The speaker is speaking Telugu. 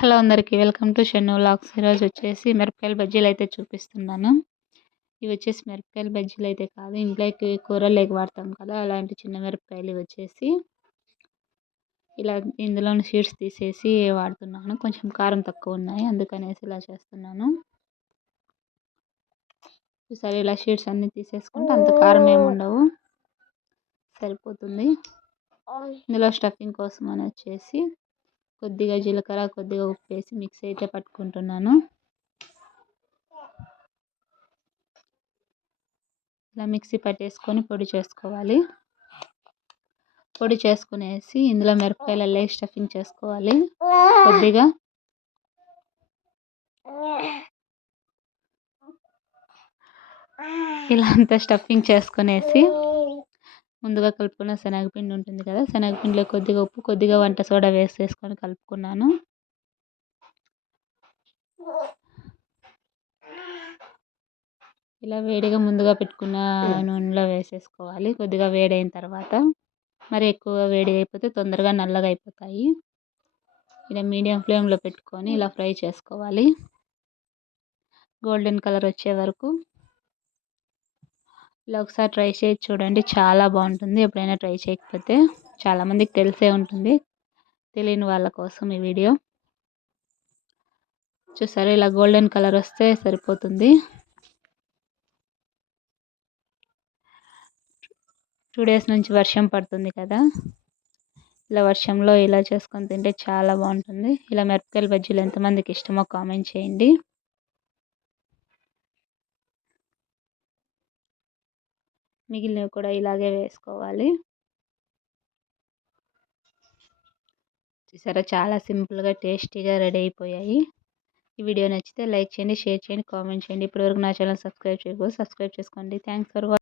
హలో అందరికీ వెల్కమ్ టు షన్ను వ్లాగ్స్. ఈరోజు వచ్చేసి మిరపకాయల బజ్జీలు అయితే చూపిస్తున్నాను. ఇవి వచ్చేసి మిరపకాయల బజ్జీలు అయితే కాదు, ఇంట్లోకి కూరల్లోకి వాడతాం కదా, అలాంటి చిన్న మిరపకాయలు వచ్చేసి ఇలా ఇందులో సీడ్స్ తీసేసి వాడుతున్నాను. కొంచెం కారం తక్కువ ఉన్నాయి, అందుకనేసి ఇలా చేస్తున్నాను. ఈసారి ఇలా షీడ్స్ అన్నీ తీసేసుకుంటే అంత కారం ఏమి ఉండవు, సరిపోతుంది. ఇందులో స్టఫింగ్ కోసం అని వచ్చేసి కొద్దిగా జీలకర్ర, కొద్దిగా ఉప్పు వేసి మిక్స్ అయితే పట్టుకుంటున్నాను. ఇలా మిక్సీ పట్టేసుకొని పొడి చేసుకోవాలి. పొడి చేసుకునేసి ఇందులో మిరపకాయలు స్టఫింగ్ చేసుకోవాలి. కొద్దిగా ఇలా అంతా స్టఫింగ్ చేసుకునేసి ముందుగా కలుపుకున్న శనగపిండి ఉంటుంది కదా, శనగపిండిలో కొద్దిగా ఉప్పు, కొద్దిగా వంట సోడా వేసేసుకొని కలుపుకున్నాను. ఇలా వేడిగా ముందుగా పెట్టుకున్న నూనెలో వేసేసుకోవాలి. కొద్దిగా వేడైన తర్వాత, మరి ఎక్కువ వేడి అయిపోతే తొందరగా నల్లగా అయిపోతాయి. ఇలా మీడియం ఫ్లేమ్లో పెట్టుకొని ఇలా ఫ్రై చేసుకోవాలి, గోల్డెన్ కలర్ వచ్చే వరకు. ఇలా ఒకసారి ట్రై చేసి చూడండి, చాలా బాగుంటుంది. ఎప్పుడైనా ట్రై చేయకపోతే, చాలామందికి తెలిసే ఉంటుంది, తెలియని వాళ్ళ కోసం ఈ వీడియో. చూసారు, ఇలా గోల్డెన్ కలర్ వస్తే సరిపోతుంది. 2 days నుంచి వర్షం పడుతుంది కదా, ఇలా వర్షంలో ఇలా చేసుకొని తింటే చాలా బాగుంటుంది. ఇలా మిరపకాయల బజ్జీలు ఎంతమందికి ఇష్టమో కామెంట్ చేయండి. మిగిలినవి కూడా ఇలాగే వేసుకోవాలి. చూసారా, చాలా సింపుల్గా టేస్టీగా రెడీ అయిపోయాయి. ఈ వీడియో నచ్చితే లైక్ చేయండి, షేర్ చేయండి, కామెంట్ చేయండి. ఇప్పటివరకు నా ఛానల్ సబ్స్క్రైబ్ చేయకపోతే సబ్స్క్రైబ్ చేసుకోండి. Thanks for watching.